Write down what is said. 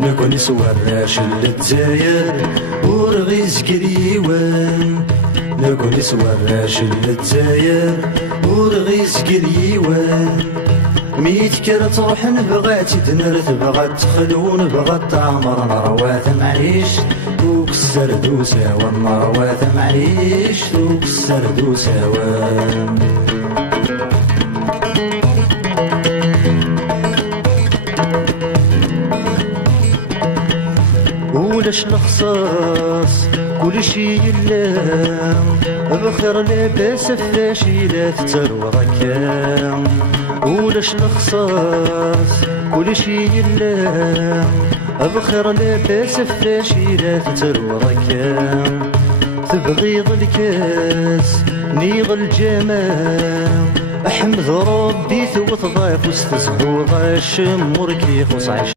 نكون سوراش للدزاير ورغيز كريوان نكون سوراش للدزاير ورغيز كريوان ميت كرا تروح نبغى تدنرث بغا تخلو نبغى تعمر نروات معليش دوك السردوسة والنروات معليش دوك السردوسة ولاش الخصاص كل شي يلام بخير لاباس فاشيلات تروى ركام ولاش الخصاص كل شي يلام بخير لاباس فاشيلات تروى ركام تبغيض الكاس نيغ الجمال احمد ربي ثوت ضيف واستسهو غاش مركي خص عش